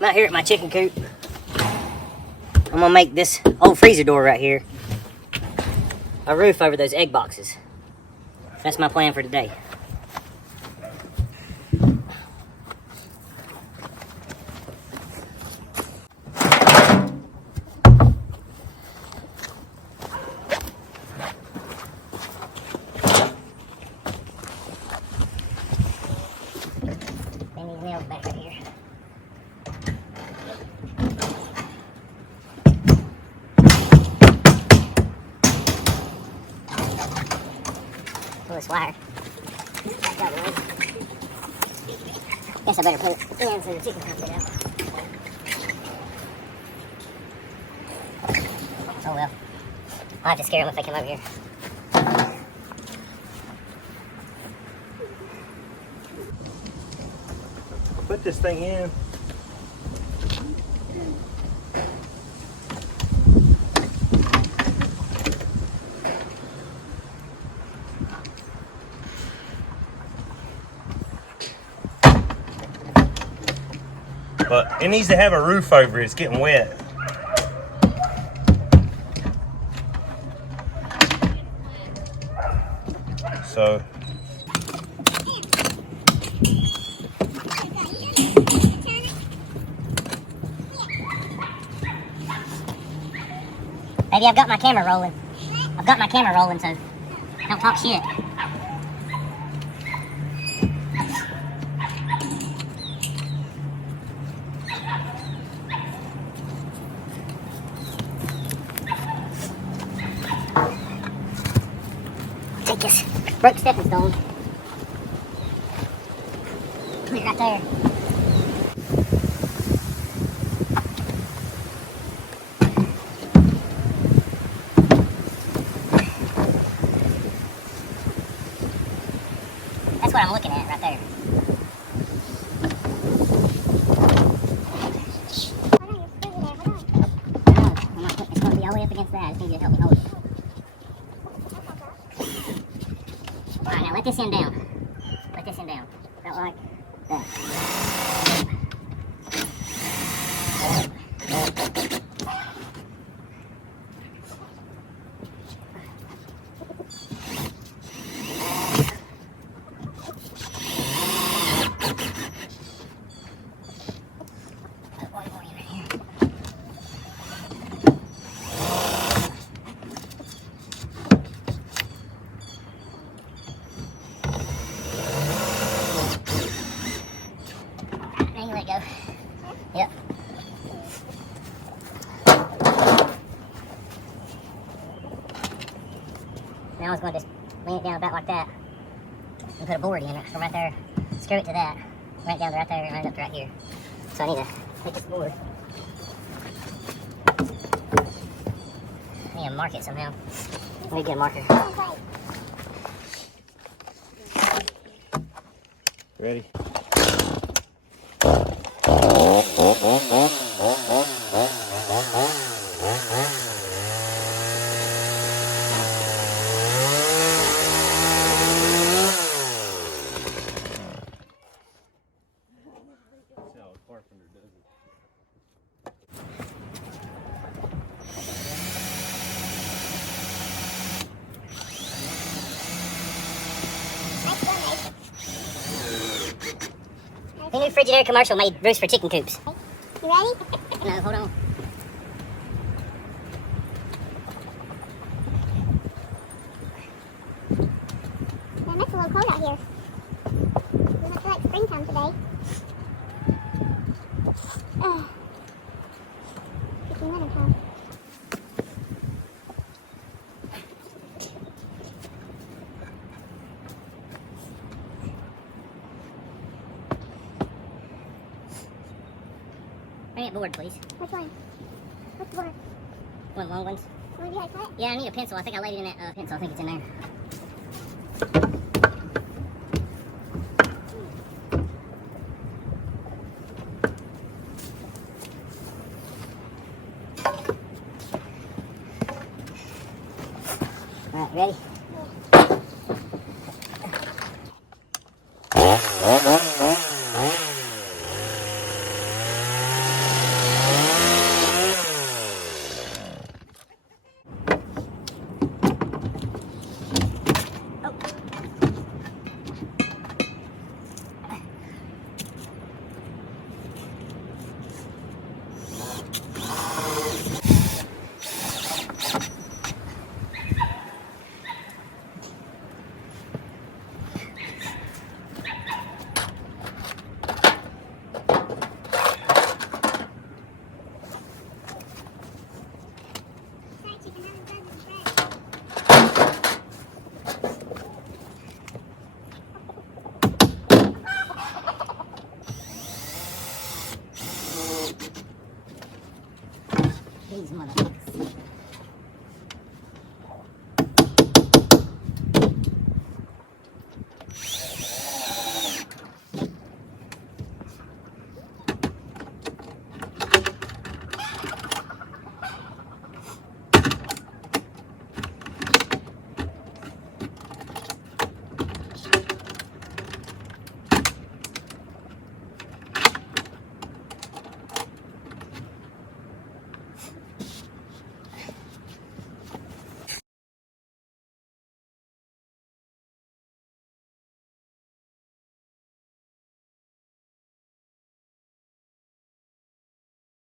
I'm out here at my chicken coop. I'm gonna make this old freezer door right here a roof over those egg boxes. That's my plan for today. Bring these nails back right here. Pull this wire back out of the way. Guess I better put it in so the chicken can't get out. Oh well. I'll have to scare them if they come over here. Put this thing in. But it needs to have a roof over it. It's getting wet. So Baby, I've got my camera rolling. I've got my camera rolling, so don't talk shit. Take this broke stepping stone. Put it right there. That's what I'm looking at right there. It's going to be all the way up against that. I just need you to help me hold it. Alright, now let this end down. Let this end down. About like that. Let go. Yep. Now I was going to just lean it down about like that and put a board in it from right there, screw it to that, right down to right there, and right up to right here. So I need to take this board. I need to mark it somehow. Let me get a marker. ready? The new Frigidaire commercial made roofs for chicken coops. You ready? No, hold on. Man, it's a little cold out here. Doesn't feel like springtime today. Ugh. It's winter time. Bring that board, please. Which one? What's the board? One of the long ones. Where did I cut it? Yeah, I need a pencil. I think I laid it in that pencil. I think it's in there. All right, ready? These motherfuckers.